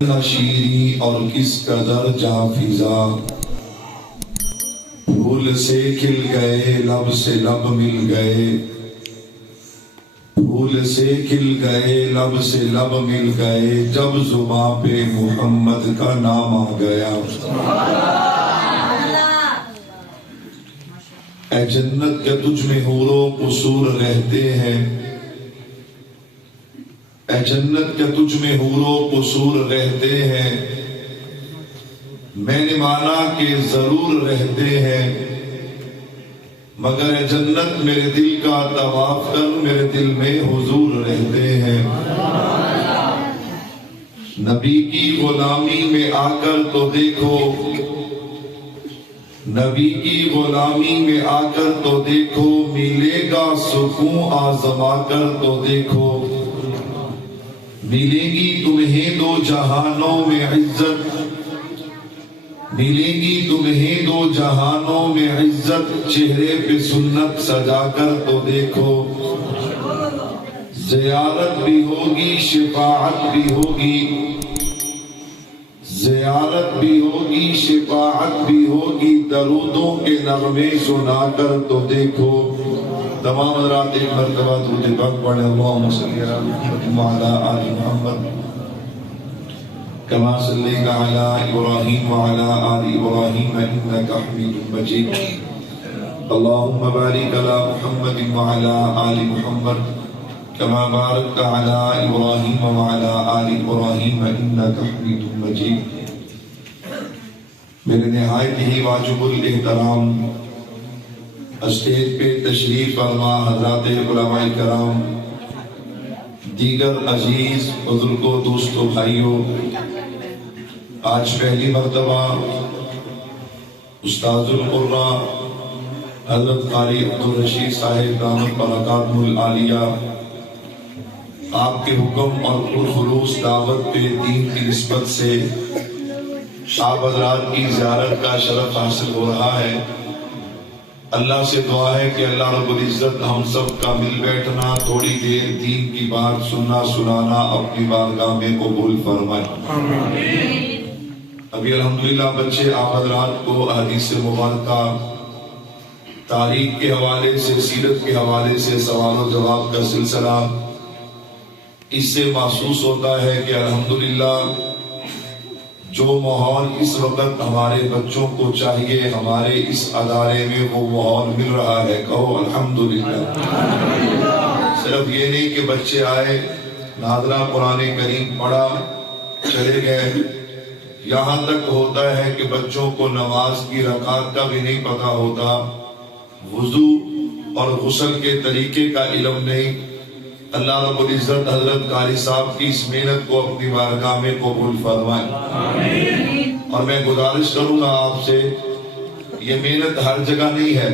شیری اور کس قدر جہاں فضا، پھول سے کھل گئے لب سے لب مل گئے، پھول سے کھل گئے لب سے لب مل گئے، جب زباں پہ محمد کا نام آ گیا۔ اے جنت کے تجھ میں حور و قصور رہتے ہیں، اے جنت کے تجھ میں حور و قصور رہتے ہیں، میں نے مانا کہ ضرور رہتے ہیں، مگر اے جنت میرے دل کا طواف کر، میرے دل میں حضور رہتے ہیں۔ نبی کی غلامی میں آ کر تو دیکھو، نبی کی غلامی میں آ کر تو دیکھو، ملے گا سکون آزما کر تو دیکھو، ملے گی تمہیں دو جہانوں میں عزت، ملے گی تمہیں دو جہانوں میں عزت، چہرے پہ سنت سجا کر تو دیکھو، زیارت بھی ہوگی شفاعت بھی ہوگی، زیارت بھی ہوگی شفاعت بھی ہوگی، درودوں کے نغمے سنا کر تو دیکھو۔ تمام حضرات ایک مرتبہ درود پاک پڑھیں، اللہم صلی علی محمد وعلی آل محمد کما صلیت علی ابراہیم وعلی آل ابراہیم انک حمید مجید، اللہم بارک علی محمد وعلی آل محمد کما بارکت علی ابراہیم وعلی آل ابراہیم انک حمید مجید۔ میرے نہایت ہی واجب الاحترام اسٹیج پہ تشریف فرما حضرات علماء کرام، دیگر عزیز بزرگوں دوستوں بھائیوں، آج پہلی مرتبہ استاذ القراء حضرت قاری عبدالرشید صاحب دامت برکاتہ العالیہ آپ کے حکم اور پرخلوص دعوت پہ دین کی نسبت سے آپ حضرات کی زیارت کا شرف حاصل ہو رہا ہے۔ اللہ سے دعا ہے کہ اللہ رب العزت ہم سب کا مل بیٹھنا، تھوڑی دیر دین کی بات سننا سنانا اپنی بارگاہ میں قبول فرمائے۔ ابھی الحمدللہ بچے آپ حضرات کو حدیث مبارکہ، تاریخ کے حوالے سے، سیرت کے حوالے سے سوال و جواب کا سلسلہ، اس سے محسوس ہوتا ہے کہ الحمدللہ جو ماحول اس وقت ہمارے بچوں کو چاہیے ہمارے اس ادارے میں وہ ماحول مل رہا ہے۔ کہو الحمدللہ۔ صرف یہ نہیں کہ بچے آئے، نادرہ قرآن کریم پڑھا، چلے گئے، یہاں تک ہوتا ہے کہ بچوں کو نماز کی رکعت کا بھی نہیں پتا ہوتا، وضو اور غسل کے طریقے کا علم نہیں۔ اللہ رب العزت حضرت قاری صاحب کی اس محنت کو اپنی بارگاہ میں قبول فرمائے۔ اور میں گزارش کروں گا آپ سے، یہ محنت ہر جگہ نہیں ہے،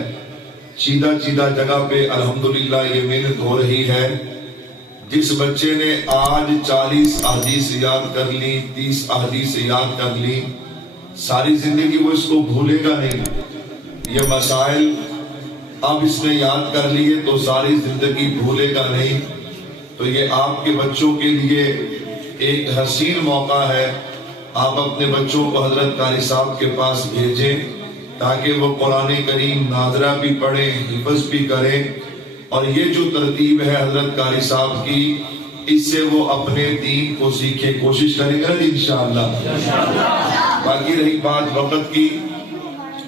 چیدہ جگہ پہ الحمدللہ یہ محنت ہو رہی ہے۔ جس بچے نے آج 40 احادیث یاد کر لی، 30 احادیث یاد کر لی، ساری زندگی وہ اس کو بھولے گا نہیں۔ یہ مسائل اب اس نے یاد کر لیے تو ساری زندگی بھولے گا نہیں۔ تو یہ آپ کے بچوں کے لیے ایک حسین موقع ہے، آپ اپنے بچوں کو حضرت قاری صاحب کے پاس بھیجیں تاکہ وہ قرآن کریم ناظرہ بھی پڑھیں، حفظ بھی کریں، اور یہ جو ترتیب ہے حضرت قاری صاحب کی، اس سے وہ اپنے دین کو سیکھیں، کوشش کریں گے انشاءاللہ۔ باقی رہی بات وقت کی،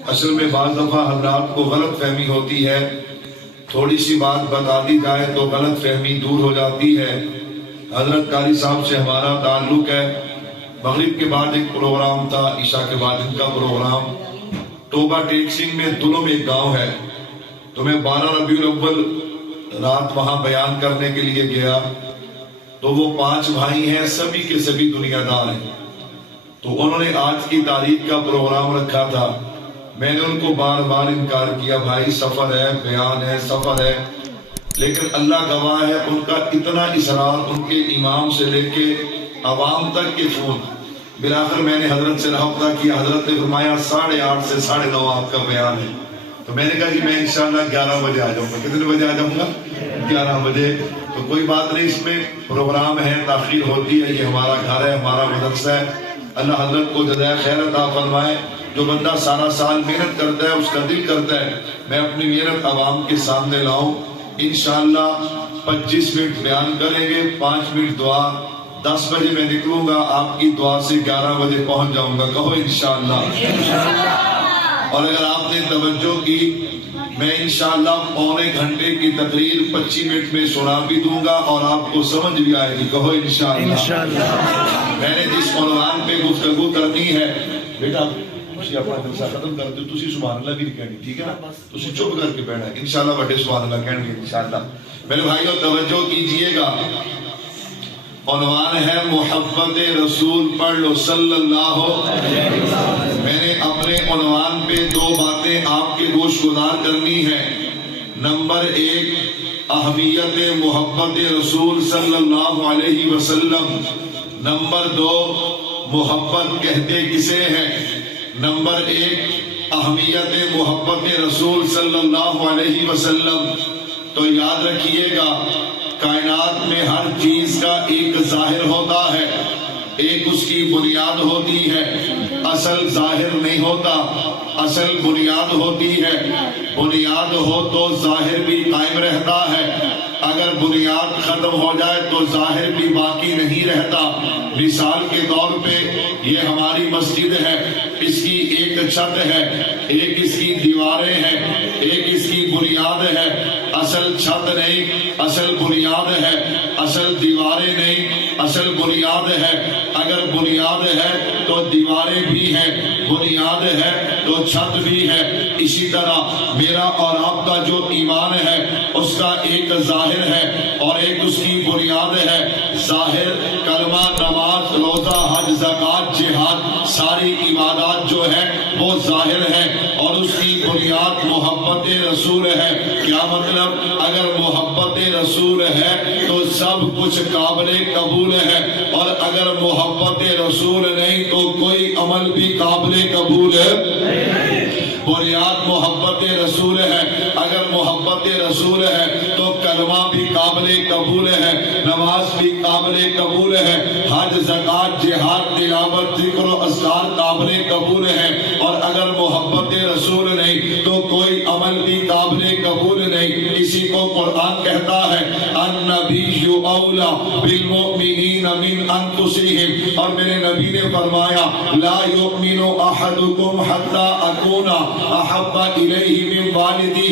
اصل میں بعض دفعہ حضرات کو غلط فہمی ہوتی ہے، تھوڑی سی بات بتا دی جائے تو غلط فہمی دور ہو جاتی ہے۔ حضرت قاری صاحب سے ہمارا تعلق ہے، مغرب کے بعد ایک پروگرام تھا، عشاء کے بعد ان کا پروگرام، ٹوبہ ٹیک سنگھ میں دلوں میں ایک گاؤں ہے، تو میں 12 ربیع الاول رات وہاں بیان کرنے کے لیے گیا، تو وہ 5 بھائی ہیں، سبھی کے سبھی دنیا دار ہیں، تو انہوں نے آج کی تاریخ کا پروگرام رکھا تھا۔ میں نے ان کو بار بار انکار کیا، بھائی سفر ہے، بیان ہے، سفر ہے، لیکن اللہ گواہ ہے ان کا اتنا اصرار، ان کے امام سے لے کے عوام تک کے فون، بلاخر میں نے حضرت سے رابطہ کیا، حضرت نے فرمایا 8:30 سے 9:30 آپ کا بیان ہے، تو میں نے کہا کہ میں انشاءاللہ 11 بجے آ جاؤں گا۔ کتنے بجے آ جاؤں گا؟ 11 بجے۔ تو کوئی بات نہیں، اس میں پروگرام ہے، تاخیر ہوتی ہے، یہ ہمارا گھر ہے، ہمارا مدرسہ ہے۔ اللہ حضرت کو جزائے خیر عطا فرمائے۔ جو بندہ سارا سال محنت کرتا ہے اس کا دل کرتا ہے میں اپنی محنت عوام کے سامنے لاؤں۔ انشاءاللہ 25 منٹ بیان کریں گے، 5 منٹ دعا۔ 10 بجے میں نکلوں گا، آپ کی دعا سے 11 بجے پہنچ جاؤں گا، کہو انشاءاللہ۔ اور اگر آپ نے توجہ کی، میں انشاءاللہ پونے گھنٹے کی تقریر 25 منٹ میں سنا بھی دوں گا اور آپ کو سمجھ بھی آئے گی، کہو انشاءاللہ۔ میں نے جس عنوان پہ گفتگو کرنی ہے، بیٹا تسی اپنا جلسہ ختم کرتے ہو، تسی سبحان اللہ بھی نہیں کہنی، ٹھیک ہے نا؟ تسی چپ کر کے بیٹھنا ہے، انشاءاللہ بڑے سبحان اللہ کہنے گے انشاءاللہ۔ میرے بھائیوں توجہ کیجئے گا، عنوان ہے محبت رسول، پڑھ لو صلی اللہ علیہ وسلم۔ میں نے اپنے عنوان پہ 2 باتیں آپ کے گوش گزار کرنی ہے۔ نمبر 1 اہمیت محبت رسول صلی اللہ علیہ وسلم۔ نمبر 2 محبت کہتے کسے ہیں۔ نمبر 1 اہمیت محبت رسول صلی اللہ علیہ وسلم۔ تو یاد رکھیے گا، کائنات میں ہر چیز کا ایک ظاہر ہوتا ہے، ایک اس کی بنیاد ہوتی ہے۔ اصل ظاہر نہیں ہوتا، اصل بنیاد ہوتی ہے۔ بنیاد ہو تو ظاہر بھی قائم رہتا ہے، اگر بنیاد ختم ہو جائے تو ظاہر بھی باقی نہیں رہتا۔ مثال کے طور پہ یہ ہماری مسجد ہے، اس کی ایک چھت ہے، ایک اس کی دیواریں ہیں، ایک اس کی بنیاد ہے۔ اصل چھت نہیں، اصل بنیاد ہے، اصل دیواریں نہیں، اصل بنیاد ہے۔ اگر بنیاد ہے تو دیواریں بھی ہیں، بنیاد ہے تو چھت بھی ہے۔ اسی طرح میرا اور آپ کا جو ایمان ہے اس کا ایک ظاہر ہے اور ایک اس کی بنیاد ہے۔ ظاہر کلمہ، نماز، روزہ، حج، زکوٰۃ، جہاد، ساری عبادات جو ہے وہ ظاہر ہے اور اس کی بنیاد محبت رسول ہے۔ کیا مطلب؟ اگر محبت رسول ہے تو سب کچھ قابل قبول ہے، اور اگر محبت رسول نہیں تو کوئی عمل بھی قابل قبول ہے۔ بنیاد محبت رسول ہے، اگر محبت رسول ہے تو کلمہ بھی قابل قبول ہے، نماز بھی قابل قبول ہے، حج، زکوٰۃ، جہاد، تلاوت، ذکر و اذکار قابل قبول ہے، اور اگر محبت رسول نہیں تو کوئی عمل بھی قابل قبول نہیں۔ اسی کو قرآن کہتا ہے النبی اولیٰ بالمؤمنین من انفسہم، اور میرے نبی نے فرمایا لا یؤمن احدکم حتی اکون احب الیہ من والدہ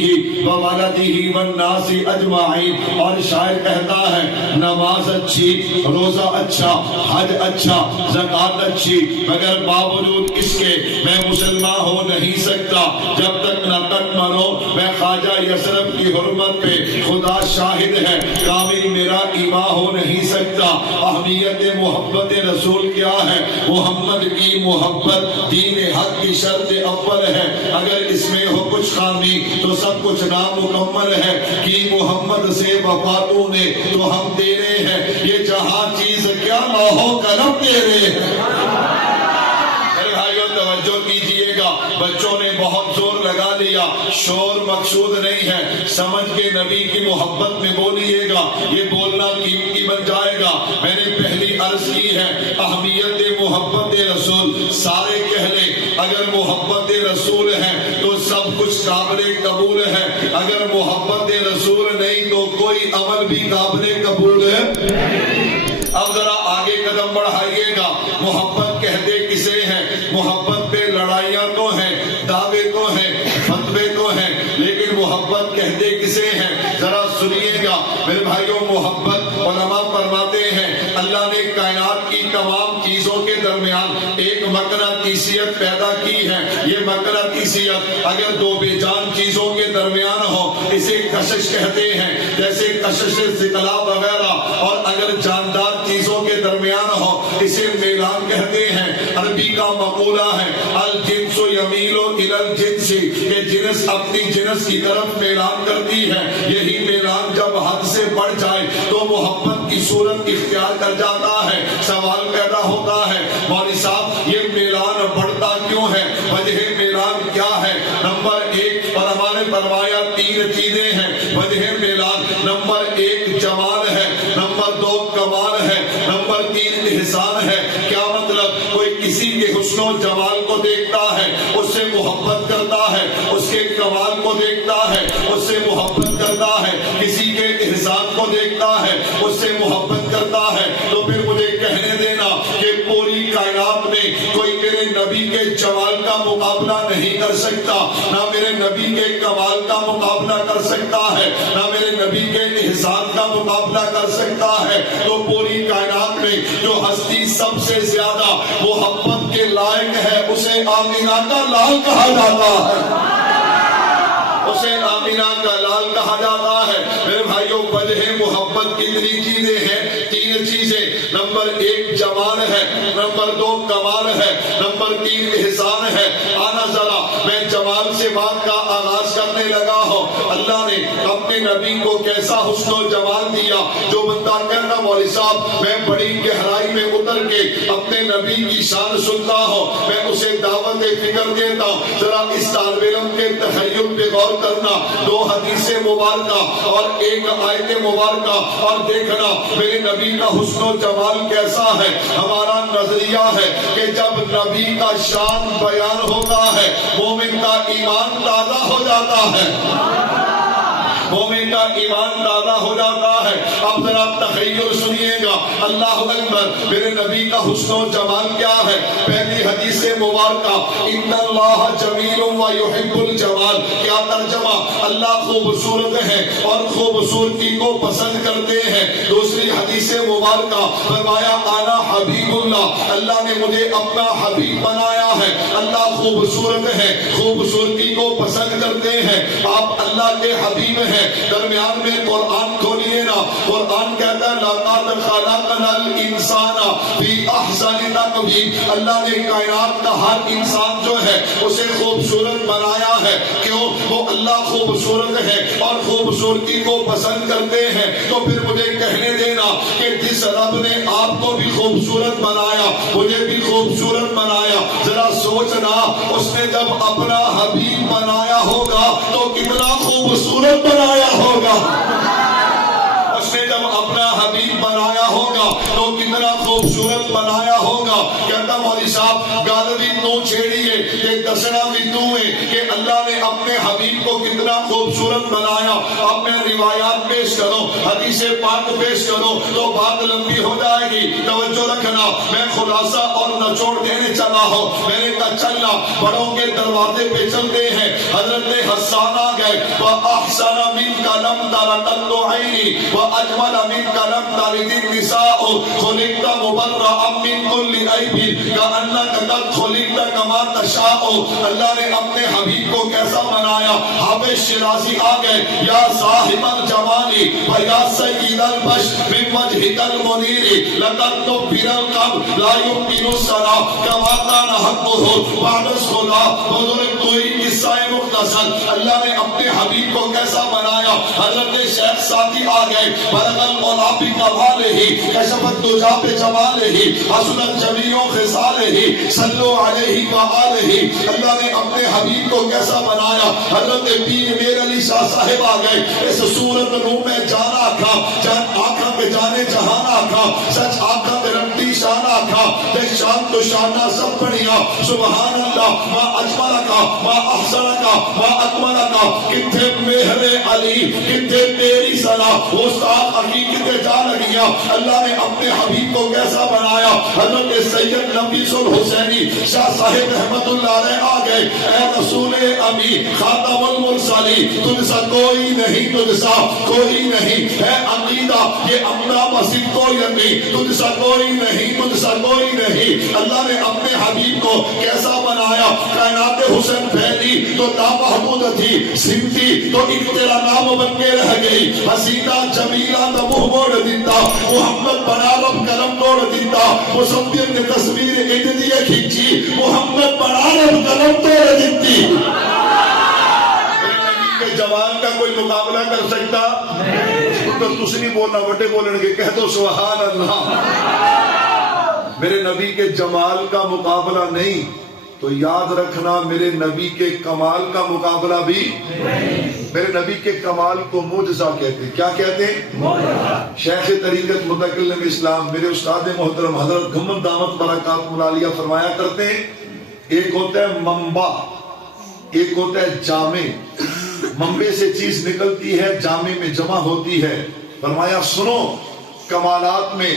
وولدہ والناس اجمعین۔ اور شاعر کہتا ہے نماز اچھی، روزہ اچھا، حج اچھا، زکوٰۃ اچھی، مگر باوجود اس کے میں مسلمان ہو نہیں سکتا جب تک نہ تن مرو میں خواجہ یثرب کی حرمت پہ خدا شاہد ہے، کامل میرا ایمان ہو نہیں سکتا۔ اہمیت محبت رسول کیا ہے؟ محمد کی محبت دین حق کی شرط اول ہے، اگر اس میں ہو کچھ خامی تو سب کچھ نامکمل ہے۔ کہ محمد سے وفا تو نے تو ہم تیرے ہیں، یہ جہاں چیز کیا نہ ہو کرم تیرے ہیں۔ میرے بھائیوں توجہ کیجئے گا، بچوں نے بہت زور لگا لیا، شور مقصود نہیں ہے، سمجھ کے نبی کی محبت میں بولیے گا، یہ بولنا قیمتی بن جائے گا۔ میں نے پہلی عرض کی ہے اہمیت محبت رسول، سارے کہہ لیں اگر محبت رسول ہے تو سب کچھ قابل قبول ہے، اگر محبت رسول نہیں تو کوئی عمل بھی قابل قبول ہے۔ اب ذرا آگے قدم بڑھائیے گا، محبت کہتے کسے ہیں؟ محبت پہ لڑائیاں تو ہیں، دعوے تو ہیں، فتوے تو ہیں، لیکن محبت کہتے کسے ہیں؟ ذرا سنیے گا میرے بھائیوں، محبت علماء فرماتے ہیں اللہ نے کائنات کی تمام چیزوں کے درمیان ایک مقناطیسیت پیدا کی ہے۔ یہ مقناطیسیت اگر دو بے جان چیزوں کے درمیان ہو اسے کشش کہتے ہیں، جیسے کشش ثقلا وغیرہ، اور اگر جاندار چیزوں کے درمیان ہو اسے میلان کہتے ہیں۔ عربی کا مقولہ ہے الجنس یمیل الی الجنس، کہ جنس اپنی جنس کی طرف میلان کرتی ہے، یہی میلان جب حد سے بڑھ جائے تو محبت کی صورت اختیار کر جاتا ہے۔ سوال پیدا ہوتا ہے مولوی صاحب یہ میلان بڑھتا کیوں ہے؟ وجہ میلان کیا ہے؟ نمبر 1 اور ہمارے فرمایا 3 چیزیں ہیں وجہ میلان۔ نمبر 1 جمال ہے، کوئی کسی کے حسن و جمال کو دیکھتا ہے اس سے محبت کرتا ہے، اس کے کمال کو دیکھتا ہے اس سے محبت کرتا ہے، کسی کے احسان کو دیکھتا ہے اس سے محبت کرتا ہے، تو پھر مجھے کہنے دینا کہ پوری کائنات میں کوئی میرے نبی کے جمال کا مقابلہ نہیں کر سکتا، نہ میرے نبی کے کمال کا مقابلہ کر سکتا ہے، نہ میرے نبی کے احسان کا مقابلہ کر سکتا ہے، تو پوری کائنات میں جو ہستی سب سے زیادہ محبت کے لائق ہے اسے آمینہ کا لال کہا جاتا ہے، اسے آمینہ کا لال کہا جاتا ہے۔ میرے بھائیوں، وجہ محبت کتنی چیزیں ہیں؟ 3 چیزیں۔ نمبر 1 جمال ہے، نمبر 2 کمال ہے، نمبر 3 احسان ہے۔ آنا ذرا میں جمال سے بات کا آغاز کرنے لگا ہوں۔ اللہ نے اپنے نبی کو کیسا حسن و جمال دیا، جو بندہ کہنا مولوی صاحب میں بڑی گہرائی میں اتر کے اپنے نبی کی شان سنتا ہوں، میں اسے دعوت فکر دیتا ہوں۔ ذرا اس طالب علم کے تخیل پہ غور کرنا، 2 حدیث مبارکہ اور 1 آیت مبارکہ، اور دیکھنا میرے نبی کا حسن و جمال کیسا ہے۔ ہمارا نظریہ ہے کہ جب نبی کا شان بیان ہوتا ہے مومن کا ایمان تازہ ہو جاتا ہے، مومن کا ایمان تازہ ہو جاتا ہے۔ اب ذرا تخیل سنیے گا، اللہ اکبر، میرے نبی کا حسن و جمال کیا ہے؟ پہلی حدیث مبارکہ ان اللہ جمیل و یحب الجمال، کیا ترجمہ؟ اللہ خوبصورت ہے اور خوبصورتی کو پسند کرتے ہیں۔ دوسری حدیث مبارکہ فرمایا انا حبیب اللہ، اللہ نے مجھے اپنا حبیب بنایا ہے۔ اللہ خوبصورت ہے، خوبصورتی کو پسند کرتے ہیں، آپ اللہ کے حبیب ہیں۔ درمیان میں قرآن کھولیے نا، قرآن کہتا ہے لقد خلقنا الانسان فی احسن تقویم، اللہ نے کائنات کا ہر انسان جو ہے اسے خوبصورت بنایا ہے۔ کیوں؟ وہ اللہ خوبصورت ہے اور خوبصورتی کو پسند کرتے ہیں۔ تو پھر مجھے کہنے دینا کہ جس رب نے آپ کو بھی خوبصورت بنایا، مجھے بھی خوبصورت بنایا، ذرا سوچنا اس نے جب اپنا حبیب بنایا ہوگا تو کتنا خوبصورت بنایا ہوگا، اس نے جب اپنا حبیب بنایا ہوگا تو کتنا خوبصورت بنایا ہوگا۔ کہتا مولوی صاحب گل بھی تو چھیڑی ہے کہ دسنا بھی تو ہے کہ اللہ نے اپنے حبیب کو کتنا خوبصورت بنایا۔ اب میں روایات پیش کروں، حدیث پاک پیش کروں تو بات لمبی ہو جائے گی، توجہ رکھنا۔ میں خلاصہ اور نچوڑ دینے چلا ہوں، میں نے کہا چلنا بڑوں کے دروازے پہ چلتے ہیں۔ حضرت حسان آ گئے، وَأَحْسَنَ مِنْكَ لَمْ تَرَ قَطُّ عَيْنِي وَأَجْمَلَ مِنْكَ لَمْ تَلِدِ النِّسَاءُ خُلِقْتَ مُبَرَّأً مِنْ كُلِّ عَيْبٍ كَأَنَّكَ قَدْ خُلِقْتَ كَمَا تَشَاءُ، اللہ نے اپنے حبیب کو کیسا بنایا۔ حافظ شیرازی آ گئے، یا صاحب الجمال ویا سید البشر من وجهك المنیر لقد نبر القلب لا يمكن الصلاة كما كان حقه بعد الصلاة۔ بزرگ کوئی قصہ مختصر، اللہ نے اپنے حبیب کو کیسا بنایا۔ حضرت شیخ ساتھی آ گئے، بلغ العلا بکمالہ کشفت دجا بجمالہ حسنت جمیع خصالہ صلو علیہ وآلہ، اللہ نے اپنے حبیب کو کیسا بنایا۔ حضرت پیر میر علی شاہ صاحب آ گئے، اس صورت نو میں جانا کھا، جان آنکھا پہ جانے جہانا کھا، سچ آنکھا پہ رکھتی شانہ کھا، تے شان تو شانہ سب بڑھیا، سبحان اللہ ما اجمل کا ما احسن کا ما اکمل کا، کتھے مہر علی کتھے تیری صلاح، استاد حقیقت جا لگیا۔ اللہ نے اپنے حبیب کو کیسا بنایا۔ حضرت سید نفیس الحسینی شاہ صاحب رحمت اللہ علیہ آ گئے، اے رسول امی خاتم المرسلی تجھ سا کوئی نہیں، تجھ سا کوئی نہیں ہے عقیدہ یہ اپنا مسجد کو یقین، تجھ سا کوئی نہیں، تجھ سا کوئی نہیں۔ اللہ نے اپنے حبیب کو کیسا بنایا۔ کائنات حسن پھیلی تو نامحدود تھی، سمتی تو ایک تیرا نام بن کے رہ گئی، حسینہ جمیلہ تو منہ موڑ دیتا، محمد بنا رب کرم توڑ دیتا، مصدر نے تصویر اجدیہ کھینچی، محمد بنا رب کرم توڑ دیتی۔ جوان کا کوئی مقابلہ کر سکتا تو تس نہیں بولنا، وٹے بولن گے، کہہ دو سبحان اللہ۔ میرے نبی کے جمال کا مقابلہ نہیں تو یاد رکھنا میرے نبی کے کمال کا مقابلہ بھی۔ میرے نبی کے کمال کو معجزہ کہتے ہیں. کیا کہتے ہیں؟ شیخ طریقت متکلم اسلام میرے استاد محترم حضرت گھمن دامت برکات ملالیہ فرمایا کرتے ہیں ایک ہوتا ہے منبع، ایک ہوتا ہے جامع. منبع سے چیز نکلتی ہے، جامع میں جمع ہوتی ہے. فرمایا سنو کمالات میں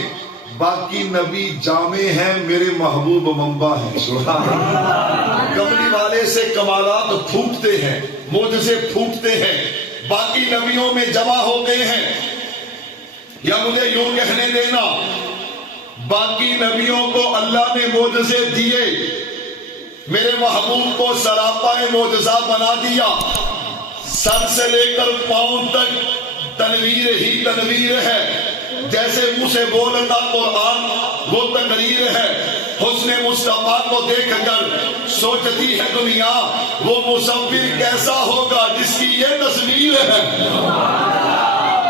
باقی نبی جامع ہیں، میرے محبوب منبع ہیں. سبحان اللہ. کملی والے سے کمالات پھوٹتے ہیں، معجزے پھوٹتے ہیں، باقی نبیوں میں جمع ہو گئے ہیں. یا مجھے یوں کہنے دینا باقی نبیوں کو اللہ نے معجزے دیے، میرے محبوب کو سراپائے معجزہ بنا دیا. سر سے لے کر پاؤں تک تنویر ہی تنویر ہے. جیسے منہ سے بولتا قرآن وہ تقریر ہے. حسن مصطفیٰ کو دیکھ کر سوچتی ہے دنیا وہ مصور کیسا ہوگا جس کی یہ تصویر ہے.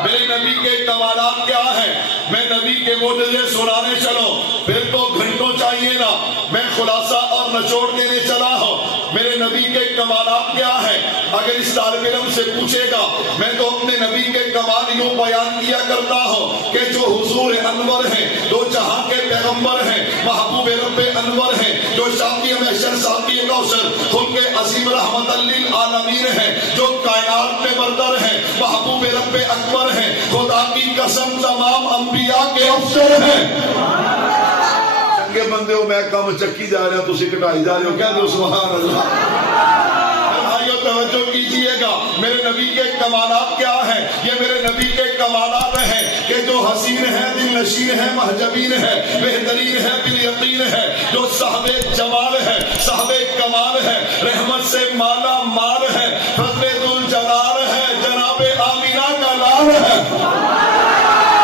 میرے نبی کے کمالات کیا ہیں؟ میں نبی کے معجزے سنانے چلو پھر تو گھنٹوں چاہیے نا. میں خلاصہ اور نچوڑ دینے چلا ہوں. میرے نبی کے کمالات کیا ہیں؟ اگر اس طالب علم سے پوچھے گا میں تو اپنے نبی کے کمال یوں بیان کیا کرتا ہوں کہ جو حضور انور ہیں، جو جہاں کے پیغمبر ہیں، محبوب رب انور ہیں، جو شاقی محشر ساقی کوثر خلق عظیم رحمت للعالمین ہیں، جو کائنات میں برتر ہیں، محبوب رب اکبر ہیں، خدا کی قسم تمام انبیاء کے افسر ہیں. چنگے بندے ہو میں کم چکی جا رہا ہوں تسی کٹائی جا رہے ہو. کہہ دو سبحان اللہ. توجہ کیجئے گا میرے نبی کے کمالات کیا ہیں. یہ میرے نبی کے کمالات ہیں کہ جو حسین ہے، دل نشین ہے، محجبین ہے، بہترین ہے، بالیقین ہے، جو صاحب جمال ہے، صاحب کمال ہے، رحمت سے مالا مال ہے، فضل ذوالجلال ہے، جناب آمینہ کا لال ہے.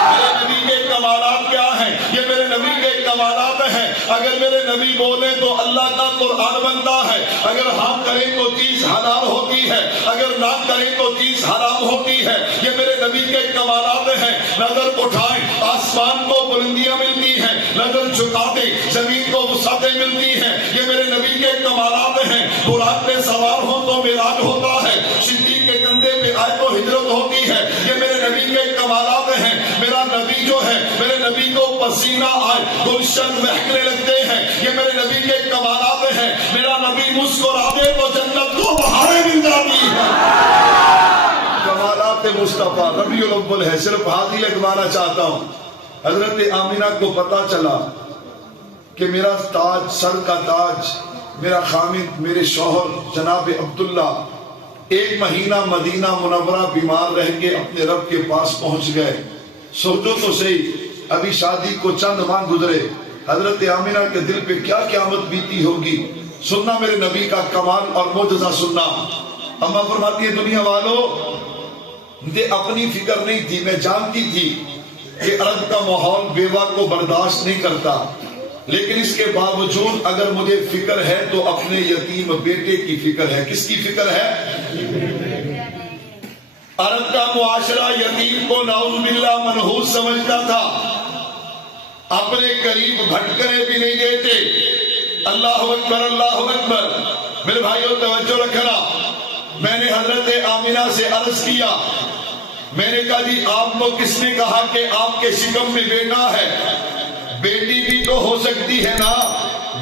میرے نبی کے کمالات کیا ہیں؟ یہ میرے نبی کے کمالات ہیں. اگر میرے نبی بولے تو اللہ کا قرآن بنتا ہے. اگر ہاں کریں تو چیز حلال ہوتی ہے، اگر نہ کریں تو چیز حرام ہوتی ہے. یہ میرے نبی کے کمالات ہیں. نظر اٹھائیں آسمان کو بلندیاں ملتی ہیں، نظر جھکا دیں زمین کو وسعتیں ملتی ہیں. یہ میرے نبی کے کمالات ہیں. براق پہ سوار ہو تو معراج ہوتا ہے، صدیق کے کندھے پہ آئے تو ہجرت ہوتی ہے. یہ میرے نبی کے کمالات ہیں. میرا نبی جو ہے میرے نبی کو پسینہ آئے گلشن مہکنے لگتے ہیں. یہ میرے نبی کے کمالات ہیں. میرا نبی مسکرا دے تو جنت کو بہاریں مل جاتی ہیں. کمالات مصطفیٰ ربیع الاول ہے. صرف ہاتھ ہی لگوانا چاہتا ہوں. حضرت آمینہ کو پتا چلا کہ میرا تاج، سر کا تاج، میرا خامد، میرے شوہر جناب عبداللہ 1 مہینہ مدینہ منورہ بیمار رہ کے اپنے رب کے پاس پہنچ گئے. سوچو تو صحیح ابھی شادی کو چند ماہ گزرے، حضرت آمینہ کے دل پہ کیا قیامت بیتی ہوگی. سننا میرے نبی کا کمال اور معجزہ سننا. اما فرماتی ہے دنیا والوں مجھے اپنی فکر نہیں تھی، میں جانتی تھی کہ عرب کا ماحول بیوہ کو برداشت نہیں کرتا، لیکن اس کے باوجود اگر مجھے فکر ہے تو اپنے یتیم بیٹے کی فکر ہے. کس کی فکر ہے؟ عرب کا معاشرہ یتیم کو نعوذ باللہ منحوس سمجھتا تھا، اپنے قریب بھٹکنے بھی نہیں دیتے. اللہ اکبر اللہ اکبر. میرے بھائیوں توجہ رکھنا. میں نے حضرت آمینہ سے عرض کیا، میں نے کہا جی آپ کو کس نے کہا کہ آپ کے شکم میں بیٹا ہے؟ بیٹی بھی تو ہو سکتی ہے نا.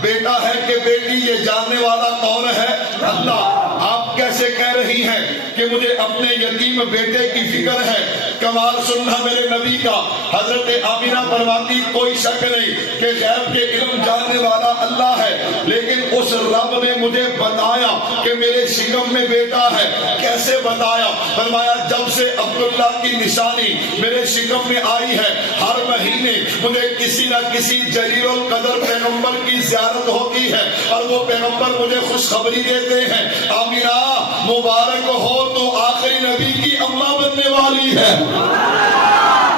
بیٹا ہے کہ بیٹی یہ جاننے والا کون ہے؟ اللہ. آپ کیسے کہہ رہی ہیں کہ مجھے اپنے یتیم بیٹے کی فکر ہے؟ کمال سننا میرے نبی کا. حضرت آمینہ فرماتی کوئی شک نہیں کہ غیب کے علم جاننے والا اللہ ہے، لیکن اس رب نے مجھے بتایا کہ میرے شکم میں بیٹا ہے. کیسے بتایا؟ فرمایا جب سے عبداللہ کی نشانی میرے شکم میں آئی ہے ہر مہینے مجھے کسی نہ کسی جلیل القدر پیغمبر کی زیارت ہوتی ہے اور وہ پیغمبر مجھے خوشخبری دیتے ہیں آمینہ مبارک ہو تو آخری نبی کی اماں بننے والی ہے.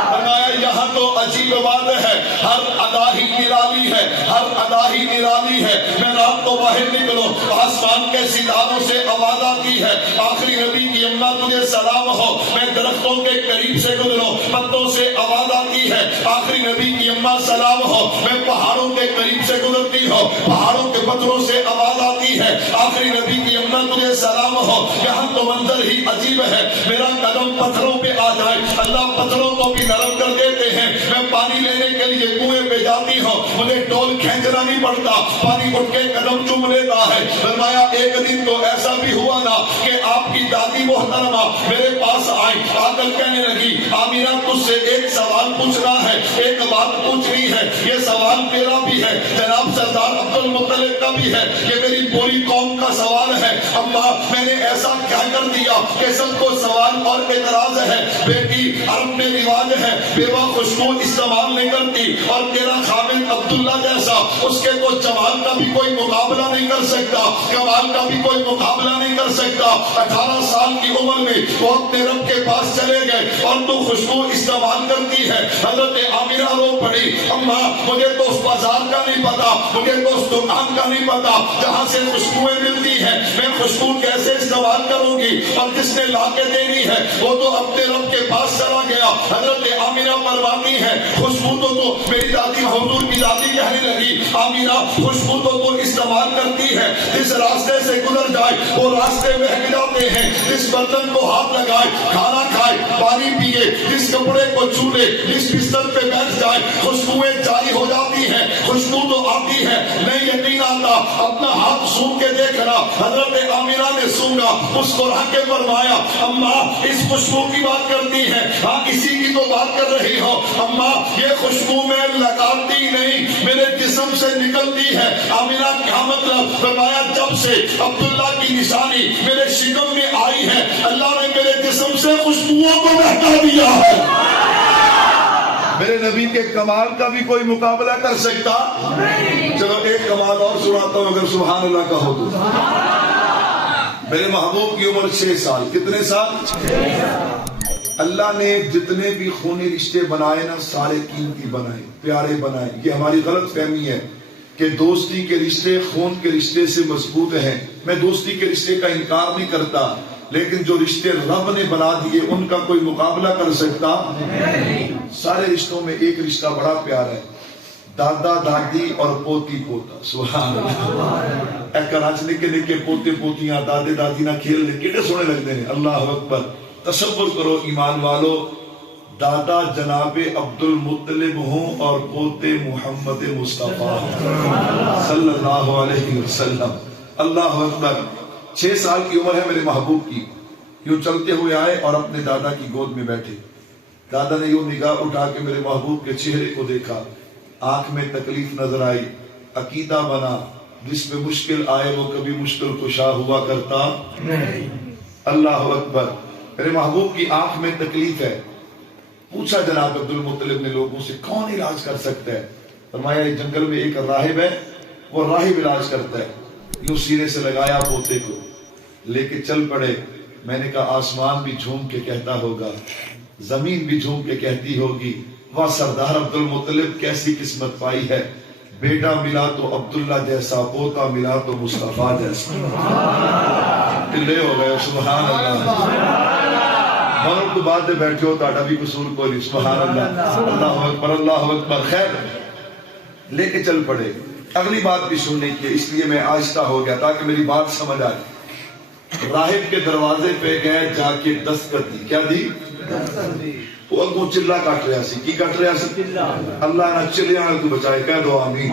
فرمایا یہاں تو عجیب بات ہے، ہر ادا ہی نرالی ہے، ہر ادا ہی نرالی ہے. میں رات کو باہر نکلوں آسمان کے ستاروں سے آواز آتی ہے آخری نبی کی اماں تجھے سلام ہو. میں درختوں کے قریب سے گزروں پتوں سے آواز آتی ہے آخری نبی کی اماں سلام ہو. میں پہاڑوں کے قریب سے گزرتی ہوں پہاڑوں کے پتھروں سے آواز آتی ہے آخری نبی کی اماں میں تجھے سلام ہو. یہاں تو منظر ہی عجیب ہے, میرا قدم پتھروں پہ آ جائے اللہ پتھروں کو بھی نرم کر دیتے ہیں. میں پانی لینے کے لیے کنویں پہ جاتی ہوں, مجھے ڈول کھینچنا نہیں پڑتا, پانی اٹھ کے قدم چوم لیتا ہے. فرمایا ایک دن تو ایسا بھی ہوا نا کہ آپ کی دادی محترمہ میرے پاس آئی, آ کر کہنے لگی آمینہ تجھ سے ایک سوال پوچھنا ہے, ایک بات پوچھنی ہے. یہ سوال میرا بھی ہے, جناب سردار عبد المطلب کا بھی ہے, یہ میری پوری قوم کا سوال ہے. اماں میں نے ایسا کیا کر دیا کہ سب کو سوال اور اعتراض ہے؟ بیٹی عرب میں رواج ہے بیوہ خوشبو استعمال نہیں کرتی, اور تیرا خامد عبداللہ جیسا اس کے تو جمال کا بھی کوئی مقابلہ نہیں کر سکتا, کمال کا بھی کوئی مقابلہ نہیں کر سکتا. 18 سال کی عمر میں وہ اپنے رب کے پاس چلے گئے اور تو خوشبو استعمال کرتی ہے. حضرت آمینہ رو پڑی, اماں مجھے تو اس بازار کا نہیں پتا, مجھے تو اس دکان کا نہیں پتا جہاں سے خوشبوئیں ملتی ہیں, میں خوشبو کیسے استعمال کروں گی؟ اور جس نے لا کے دینی ہے وہ تو اپنے رب کے پاس چلا گیا. حضرت آمینہ فرماتی ہے خوشبو تو میری دادی حضور کی دادی کہنے لگی آمینہ خوشبو تو استعمال کرتی ہے, جس راستے سے گزر جائے وہ راستے مہک جاتے ہیں, جس برتن کو ہاتھ لگائے کھانا کھائے پانی پیے, جس کپڑے کو چھو لے جس بستر پہ بیٹھ جائے خوشبوئیں جاری ہو جاتی ہیں. خوشبو تو آتی ہے, نہیں یقین آتا, اپنا ہاتھ سونگ کے دیکھنا. حضرت آمینہ نے سونگا, مسکرا کے فرمایا اماں اس خوشبو کی بات کرتی ہے؟ ہاں اسی کی تو بات کر رہی ہو. اماں یہ خوشبو میں لگاتی نہیں, میرے جسم سے نکلتی ہے. آمینہ کیا مطلب؟ فرمایا جب سے عبداللہ کی نشانی میرے شکم میں آئی ہے اللہ نے میرے جسم سے خوشبوؤں کو بہتا دیا ہے. میرے نبی کے کمال کا بھی کوئی مقابلہ کر سکتا نہیں. چلو ایک کمال اور سناتا ہوں اگر سبحان اللہ کہو تو. میرے محبوب کی عمر 6 سال. کتنے سال؟ اللہ نے جتنے بھی خونی رشتے بنائے نا سارے قیمتی بنائے, پیارے بنائے. یہ ہماری غلط فہمی ہے کہ دوستی کے رشتے خون کے رشتے سے مضبوط ہیں. میں دوستی کے رشتے کا انکار نہیں کرتا, لیکن جو رشتے رب نے بنا دیے ان کا کوئی مقابلہ کر سکتا نہیں. سارے رشتوں میں ایک رشتہ بڑا پیارا ہے, دادا دادی اور پوتی پوتا. سبحان اللہ. اے کراچ نکے نکے پوتے پوتیاں دادے دادی نہ کھیل لے کیڑے سونے لگتے ہیں. اللہ اکبر. تصور کرو ایمان والو, دادا جناب عبد المطلب ہوں اور پوتے محمد مصطفیٰ صلی اللہ علیہ وسلم. اللہ اکبر. 6 سال کی عمر ہے میرے محبوب کی. یوں چلتے ہوئے آئے اور اپنے دادا کی گود میں بیٹھے. دادا نے یوں نگاہ اٹھا کے میرے محبوب کے چہرے کو دیکھا, آنکھ میں تکلیف نظر آئی. عقیدہ بنا جس میں مشکل آئے وہ کبھی مشکل کشا ہوا کرتا نہیں. اللہ اکبر. میرے محبوب کی آنکھ میں تکلیف ہے. پوچھا جناب عبد المطلب نے لوگوں سے کون علاج کر سکتا ہے؟ فرمایا جنگل میں ایک راہب ہے, وہ راہب علاج کرتا ہے. یوں سینے سے لگایا پوتے کو, لے کے چل پڑے. میں نے کہا آسمان بھی جھوم کے کہتا ہوگا, زمین بھی جھوم کے کہتی ہوگی واہ سردار عبد المطلب کیسی قسمت پائی ہے, بیٹا ملا تو عبداللہ جیسا, پوتا ملا تو مصطفیٰ جیسا. ٹلے ہو گئے. سبحان اللہ. مرد تو بعد میں بیٹھے ہو تاڑا بھی قصور کو نہیں. سبحان اللہ. اللہ اکبر. اللہ اکبر. خیر لے کے چل پڑے. اگلی بات بھی سننے کی, اس لیے میں آہستہ ہو گیا تاکہ میری بات سمجھ آئے. راہب کے دروازے پہ گئے, جا کے دستک دی. کیا دی؟ وہ اگوں چلا کٹ رہا سی. کی کٹ رہا سی؟ اللہ نہ چلیا نہ تو بچائے. کہہ دو آمین.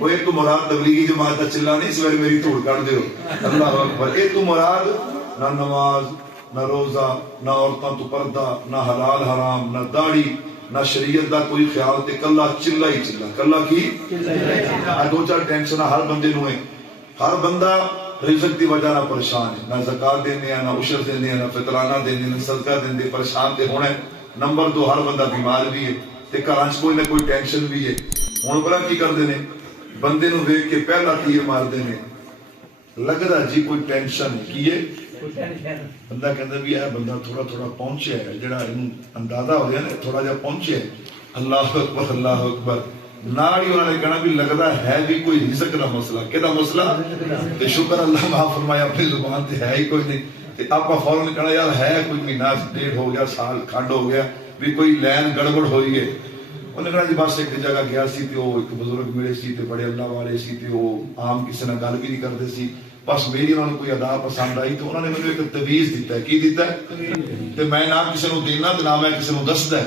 وہ ایک تو مراد تبلیغی جماعت کا چلا نہیں, اس ویلے میری دھوڑ کٹ دیو. اللہ اکبر. ایک تو مراد نہ نماز نہ روزہ نہ عورتوں تو پردہ نہ حلال حرام نہ داڑھی نہ شریعت دا کوئی خیال, تے کلا چلا ہی چلا. کلا کی 2-4 ٹینشن ہر بندے نو ہے. ہر بندہ رزق دی وجہ نہ پریشان ہے, نہ زکات دینے نہ عشر دینے نہ فطرانہ دینے نہ صدقہ دینے, پریشان تے ہونے. نمبر 2 ہر بندہ بیمار بھی ہے تے گھراں وچ کوئی نہ کوئی ٹینشن بھی ہے. ہن بڑا کی کردے نے, بندے نو ویکھ کے پہلا تیر مار دے نے, لگدا جی کوئی ٹینشن کی ہے. بندہ کہتا بھی ہے بندہ تھوڑا تھوڑا پہنچے ہے, جڑا اندازہ ہو گیا نا تھوڑا جا پہنچے ہے. اللہ اکبر. اللہ اکبر. نال ہی انہوں نے کہنا بھی لگتا ہے بھی کوئی رزق کا مسئلہ. کہتا مسئلہ تے شکر اللہ معاف فرمایا اپنی زبان تے ہے ہی کوئی نہیں. تے آپ فوراً کہنا یار ہے کوئی مہینہ ڈیڑھ ہو گیا, سال کھنڈ ہو گیا, بھی کوئی لین گڑبڑ ہوئی ہے. انہوں نے کہا جی بس ایک جگہ گیا سی تے وہ ایک بزرگ ملے سی تے بڑے اللہ والے سی تے وہ عام کسی نہ گل بھی نہیں کرتے سی, بس میری انہوں نے کوئی ادا پسند آئی تو انہوں نے مجھے ایک تویز دیتا ہے. کی دیتا ہے؟ تے میں نہ کسی نو دینا تے نہ میں کسی نو دسدا ہے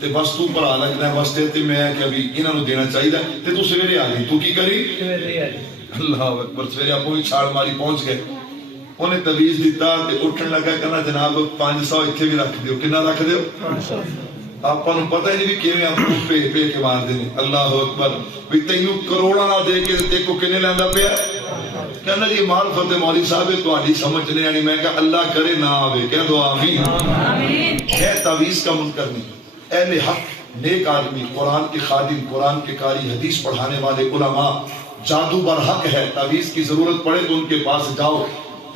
تے بس تو پڑھا لگدا ہے بس تے میں کہ ابھی انہاں نو دینا چاہیے تے تو سویرے آ گئی. تو کی کری؟ سویرے آ گئی. اللہ اکبر. سویرے آپ کوئی چھاڑ ماری پہنچ گئے. انہیں تویز دیتا تے اٹھن لگا کہنا جناب 500 اتنے بھی رکھ دیو. کنا رکھ دیو؟ آپ کو پتہ ہی نہیں بھی کیویں آپ کو پے کے مار دے. اللہ اکبر. بھی تینوں کروڑاں نہ دے کے تے کو کنے لیندا پیا؟ کہنا جی معرفت مولوی صاحب تہاڈی سمجھ نہیں آنی. میں کہ اللہ کرے نہ آوے. کہہ دو آمین. آمین. ہے تعویذ کا منکر نہیں. اہل حق نیک آدمی قرآن کے خادم قرآن کے قاری حدیث پڑھانے والے علماء جادو برحق ہے. تعویذ کی ضرورت پڑے تو ان کے پاس جاؤ.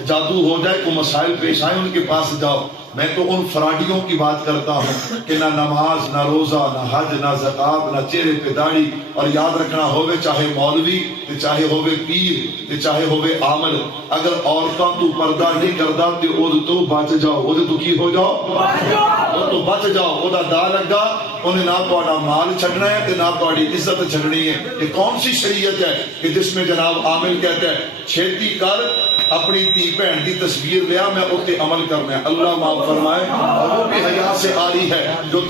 جادو ہو جائے کو مسائل پیش آئے ان کے پاس جاؤ. میں تو ان فراڈیوں کی بات کرتا ہوں کہ نہ نماز نہ روزہ نہ حج نہ زکات نہ چہرے پہ داڑھی. اور یاد رکھنا ہوئے چاہے مولوی چاہے ہوئے پیر چاہے ہوئے عامل اگر عورتاں تو پردہ نہیں کردا تے او تو بچ جاؤ. او تو کی ہو جاؤ؟ او تو بچ جاؤ. او دا دا لگا انہیں نہ تہاڈا مال چھڈنا ہے تے نہ تہاڈی عزت چھڈنی ہے. یہ کون سی شریعت ہے کہ جس میں جناب عامل کہتا ہے چھیتی کر اپنی تی بہن دی تصویر لیا میں اس پہ عمل کرنا ہے. اللہ معاف فرمائے. اور وہ بھی حیا سے آری ہے جو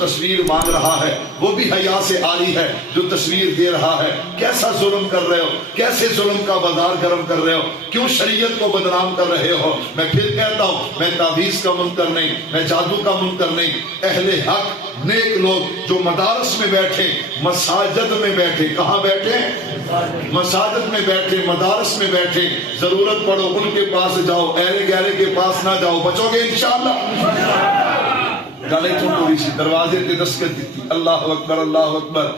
تصویر مانگ رہا ہے. وہ بھی حیا سے آری ہے جو تصویر دے رہا ہے. کیسا ظلم کر رہے ہو؟ کیسے ظلم کا بازار گرم کر رہے ہو؟ کیوں شریعت کو بدنام کر رہے ہو؟ میں پھر کہتا ہوں میں تعویذ کا منکر نہیں میں جادو کا منکر نہیں. اہل حق نیک لوگ جو مدارس میں بیٹھے مساجد میں بیٹھے. کہاں بیٹھے؟ مساجد میں بیٹھے مدارس میں بیٹھے. ضرورت پڑو ان کے پاس جاؤ. اہل گہرے کے پاس نہ جاؤ. بچو گے انشاءاللہ. گلے تھوڑی سی دروازے تے دستک دیتی. اللہ اکبر اللہ اکبر.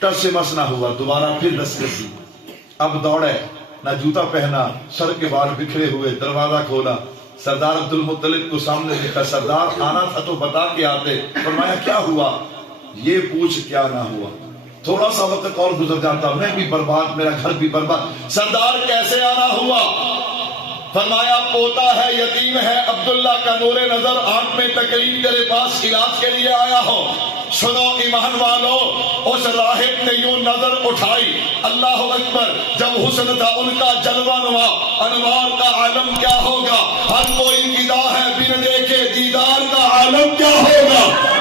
ٹس سے مس نہ ہوا. دوبارہ پھر دستک دی. اب دوڑے نہ جوتا پہنا سر کے بال بکھرے ہوئے. دروازہ کھولا. سردار عبد المطلب کو سامنے دیکھا. سردار آنا تھا تو بتا کے آتے. فرمایا کیا ہوا؟ یہ پوچھ کیا نہ ہوا. تھوڑا سا وقت اور گزر جاتا میں بھی برباد میرا گھر بھی برباد. سردار کیسے آنا ہوا؟ فرمایا پوتا ہے یتیم ہے عبداللہ کا نور نظر آنکھ میں تکلیف تیرے پاس علاج کے لیے آیا ہوں. سنو ایمان والو اس راہب نے یوں نظر اٹھائی. اللہ اکبر. جب حسن تھا ان کا جلوہ نما انوار کا عالم کیا ہوگا. ہر کوئی فدا ہے بن دیکھے دیدار کا عالم کیا ہوگا.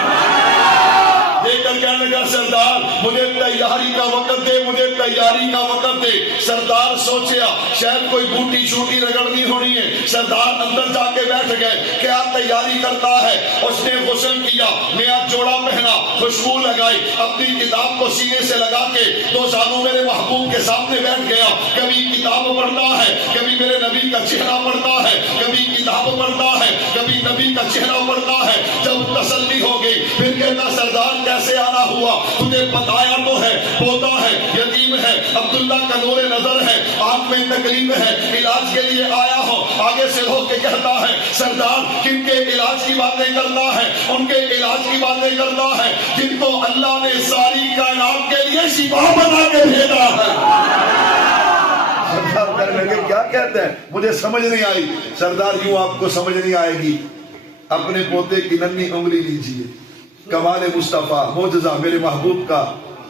دیکھ کر کہنے لگا سردار مجھے تیاری کا وقت دے مجھے تیاری کا وقت دے. سردار سوچیا شاید کوئی بوٹی شوٹی رگڑنی ہونی ہے. سردار اندر جا کے بیٹھ گئے. کیا تیاری کرتا ہے؟ اس نے غسل کیا نیا جوڑا پہنا خوشبو لگائی اپنی کتاب کو سینے سے لگا کے دو سالوں میرے محبوب کے سامنے بیٹھ گیا. کبھی کتاب پڑھتا ہے کبھی میرے نبی کا چہرہ پڑھتا ہے کبھی کتاب پڑھتا ہے کبھی نبی کا چہرہ پڑھتا ہے. جب تسلی ہو گئی پھر کہتا سردار کیسے آنا ہوا؟ تجھے بتایا تو ہے پوتا ہے یتیم ہے عبداللہ کا نور نظر ہے آنکھ میں تکلیف ہے علاج کے لیے آیا ہوں. آگے سے ہو کے کہتا ہے سردار کن کے علاج کی باتیں کرتا ہے؟ ان کے علاج کی باتیں کرتا ہے جن کو اللہ نے ساری کائنات کے لیے شفا بنا کے بھیجا ہے. سردار کہنے لگے کیا کہتے ہیں؟ مجھے سمجھ نہیں آئی. سردار یوں آپ کو سمجھ نہیں آئے گی. اپنے پوتے کی ننھی انگلی لیجئے کمال مصطفیٰ معجزہ میرے محبوب کا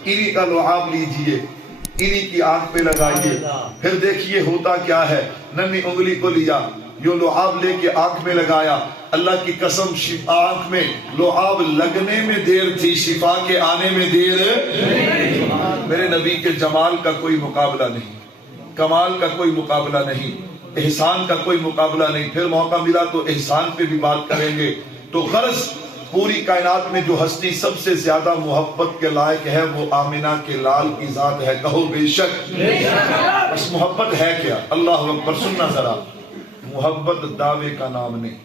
انہی کا لعاب لیجئے انہی کی آنکھ پہ لگائیے پھر دیکھیے ہوتا کیا ہے. ننھی انگلی کو لیا یوں لعاب لے کے آنکھ میں لگایا. اللہ کی قسم آنکھ میں لعاب لگنے میں دیر تھی شفا کے آنے میں دیر. میرے نبی کے جمال کا کوئی مقابلہ نہیں کمال کا کوئی مقابلہ نہیں احسان کا کوئی مقابلہ نہیں. پھر موقع ملا تو احسان پہ بھی بات کریں گے. تو غرض پوری کائنات میں جو ہستی سب سے زیادہ محبت کے لائق ہے وہ آمنہ کے لال کی ذات ہے. کہو بے شک. بس محبت ہے کیا؟ اللہ اکبر. سننا ذرا. محبت دعوے کا نام نہیں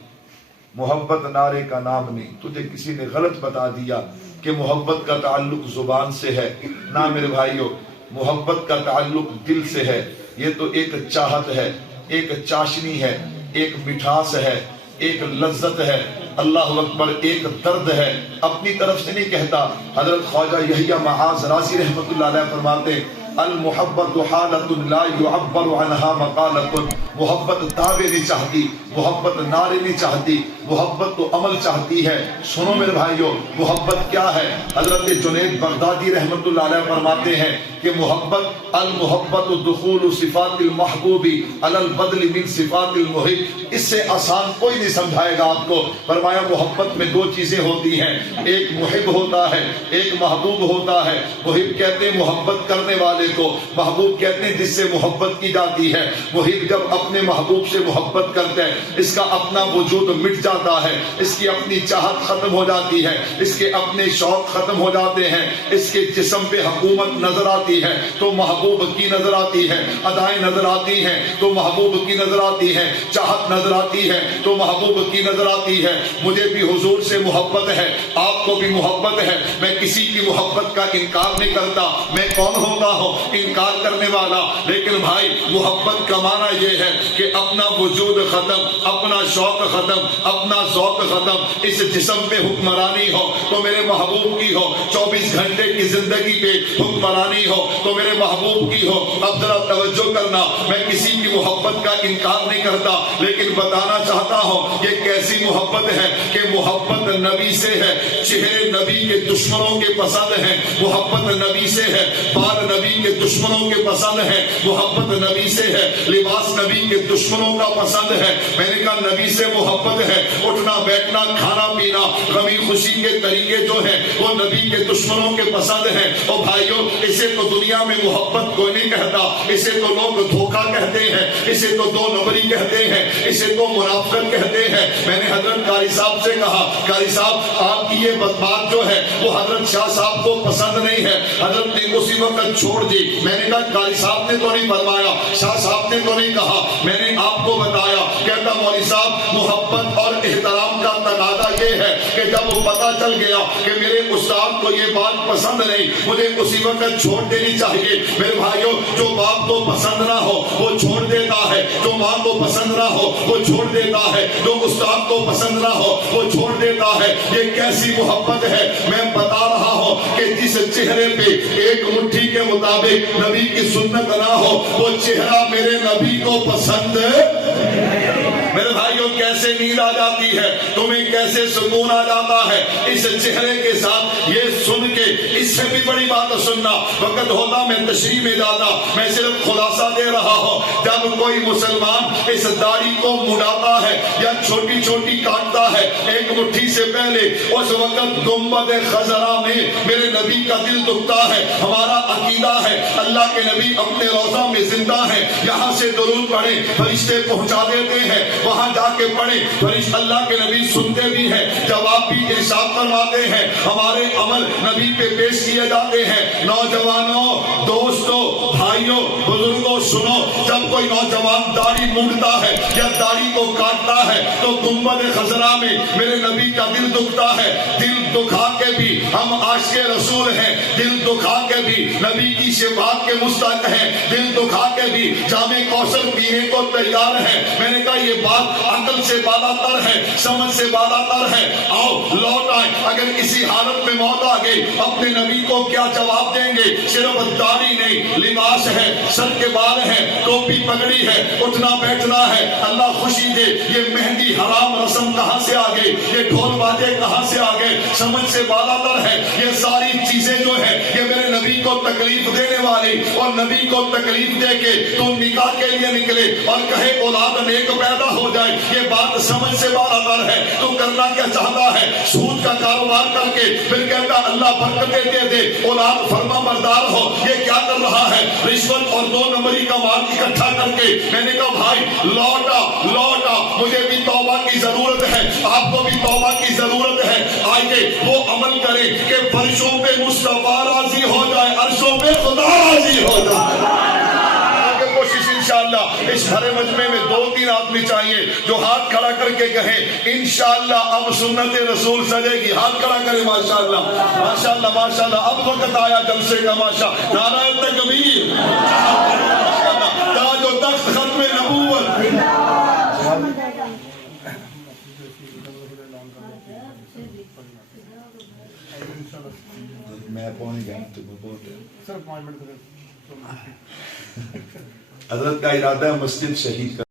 محبت نعرے کا نام نہیں. تجھے کسی نے غلط بتا دیا کہ محبت کا تعلق زبان سے ہے. نہ میرے بھائیو محبت کا تعلق دل سے ہے. یہ تو ایک چاہت ہے ایک چاشنی ہے ایک مٹھاس ہے ایک لذت ہے. اللہ اکبر. ایک درد ہے اپنی طرف سے نہیں کہتا. حضرت خواجہ یحییٰ معاذ رازی رحمت اللہ علیہ فرماتے المحبت حالت لا يعبر عنها مقالت. محبت دعوے نہیں چاہتی محبت نعرے نہیں چاہتی محبت تو عمل چاہتی ہے. سنو میرے بھائیو محبت کیا ہے. حضرت جنید بغدادی رحمت اللہ علیہ فرماتے ہیں کہ محبت المحبت دخول صفات المحبوب علی البدل من صفات المحب. اس سے آسان کوئی نہیں سمجھائے گا آپ کو. فرمایا محبت میں دو چیزیں ہوتی ہیں, ایک محب ہوتا ہے, ایک محبوب ہوتا ہے. محب کہتے ہیں محبت کرنے والے کو, محبوب کہتے ہیں جس سے محبت کی جاتی ہے. محب جب اپنے محبوب سے محبت کرتا ہے اس کا اپنا وجود مٹ جاتا ہے, اس کی اپنی چاہت ختم ہو جاتی ہے, اس کے اپنے شوق ختم ہو جاتے ہیں, اس کے جسم پہ حکومت نظر آتی ہے تو محبوب کی نظر آتی ہے, ادائیں نظر آتی ہیں تو محبوب کی نظر آتی ہے, چاہت نظر آتی ہے تو محبوب کی نظر آتی ہے. مجھے بھی حضور سے محبت ہے, آپ کو بھی محبت ہے. میں کسی کی محبت کا انکار نہیں کرتا. میں کون ہوتا ہوں انکار کرنے والا. لیکن بھائی محبت کا معنی یہ ہے کہ اپنا وجود ختم, اپنا شوق ختم, اپنا ذوق ختم, اس جسم پہ حکمرانی ہو تو میرے محبوب کی ہو. 24 گھنٹے کی زندگی پہ حکمرانی ہو تو میرے محبوب کی ہو. اب ذرا توجہ کرنا, میں کسی کی محبت کا انکار نہیں کرتا لیکن بتانا چاہتا ہوں یہ کیسی محبت ہے کہ محبت نبی سے ہے, چہرے نبی کے دشمنوں کے پسند ہیں. محبت نبی سے ہے, بال نبی کے دشمنوں کے پسند ہیں. محبت نبی سے ہے, لباس نبی کے دشمنوں کا پسند ہے. میں نے کہا نبی سے محبت ہے, اٹھنا بیٹھنا کھانا پینا غمی خوشی کے طریقے جو ہیں وہ نبی کے دشمنوں کے پسند ہیں. اور بھائیوں اسے تو دنیا میں محبت کوئی نہیں کہتا, اسے تو لوگ دھوکہ کہتے ہیں, اسے تو دو نمبری کہتے ہیں, اسے تو منافقت کہتے ہیں. میں نے حضرت قاری صاحب سے کہا قاری صاحب آپ کی یہ بات جو ہے وہ حضرت شاہ صاحب کو پسند نہیں ہے. حضرت نے اسی وقت چھوڑ دی. میں نے کہا قاری صاحب نے تو نہیں فرمایا, شاہ صاحب نے تو نہیں کہا, میں نے آپ کو بتایا. کہتا مولوی صاحب محبت اور احترام کا تقاضا یہ ہے کہ جب وہ پتا چل گیا کہ میرے استاد کو یہ بات پسند نہیں, مجھے اسی وقت چھوڑ دینی چاہیے. میرے بھائیوں جو باپ کو پسند نہ ہو وہ چھوڑ دیتا ہے, جو ماں کو پسند نہ ہو وہ چھوڑ دیتا ہے, جو استاد کو پسند نہ ہو وہ چھوڑ دیتا ہے. یہ کیسی محبت ہے. میں بتا رہا ہوں کہ جس چہرے پہ ایک مٹھی کے مطابق نبی کی سنت نہ ہو وہ چہرہ میرے نبی کو پسند میرے بھائیوں کیسے نیند آ جاتی ہے, تمہیں کیسے سکون آ جاتا ہے اس چہرے کے ساتھ. یہ سن کے اس سے بھی بڑی بات سننا, وقت ہوتا میں تشریح میں جاتا, میں صرف خلاصہ دے رہا ہوں. جب کوئی مسلمان اس داڑھی کو مڑاتا ہے یا چھوٹی چھوٹی کاٹتا ہے ایک مٹھی سے پہلے, اس وقت گنبد خضرا میں میرے نبی کا دل دکھتا ہے. ہمارا عقیدہ ہے اللہ کے نبی اپنے روضہ میں زندہ ہیں, یہاں سے درود پڑھے فرشتے پہنچا دیتے ہیں, وہاں جا کے پڑھے فرشتے اللہ کے نبی سنتے بھی ہیں, جواب بھی ارشاد فرماتے ہیں. ہمارے عمل نبی پہ پیش کیے جاتے ہیں. نوجوانوں, دوستوں, بھائیوں, بزرگوں سنو, جب کوئی نوجوان داڑھی مونڈتا ہے یا داڑھی کو کاٹتا ہے تو گنبد خضرا میں میرے نبی کا دل دکھتا ہے. دل دکھا کے بھی ہم عاشق رسول ہیں, دل دکھا کے بھی نبی کی شفاعت کے مستحق ہیں, دل دکھا کے بھی جامع کوثر پینے کو تیار ہیں. میں نے کہا یہ بات عقل سے بالا تر ہے, سمجھ سے بالا تر ہے. آؤ لوٹ آئے, اگر کسی حالت میں موت آ گئی اپنے نبی کو کیا جواب دیں گے؟ صرف داڑھی نہیں, لباس ہے, سر کے بال ہے, ٹوپی پگڑی ہے, اٹھنا بیٹھنا ہے. اللہ خوشی دے, یہ مہندی حرام رسم کہاں سے آ گئی, یہ ڈھول باجے کہاں سے آ گئے, سمجھ سے بالا تر ہے. یہ ساری چیزیں جو ہے یہ میرے نبی کو تکلیف دینے والی, اور نبی کو تکلیف دے کے تو نکاح کے لیے نکلے اور کہے اولاد نیک پیدا ہو جائے, یہ بات سمجھ سے بالا تر ہے. تو کرنا کیا چاہتا ہے؟ سود کا کاروبار کر کے پھر کہتا اللہ برکتیں دے دے, اولاد فرما بردار ہو. یہ کیا کر رہا ہے؟ رشوت اور دو نمبری کا مال اکٹھا کر کے. میں نے کہا بھائی لوٹا لوٹا, مجھے بھی توبہ کی ضرورت ہے, آپ کو بھی توبہ کی ضرورت ہے. آئیے وہ عمل کرے کہ فرشوں پہ مصطفیٰ راضی ہو جائے, عرشوں پہ خدا راضی ہو جائے. کوشش انشاءاللہ اس بھرے مجمع میں 2-3 آدمی چاہیے جو ہاتھ کھڑا کر کے کہیں انشاءاللہ اب سنت رسول سجے گی. ہاتھ کھڑا کرے ماشاءاللہ ماشاءاللہ ماشاءاللہ. اب وقت آیا جلسے کا. ماشاء نعرہ تکبیر, تاج و تخت ختم نبوت. میں پہنچ گیا حضرت کا ارادہ ہے مسجد شہید کا.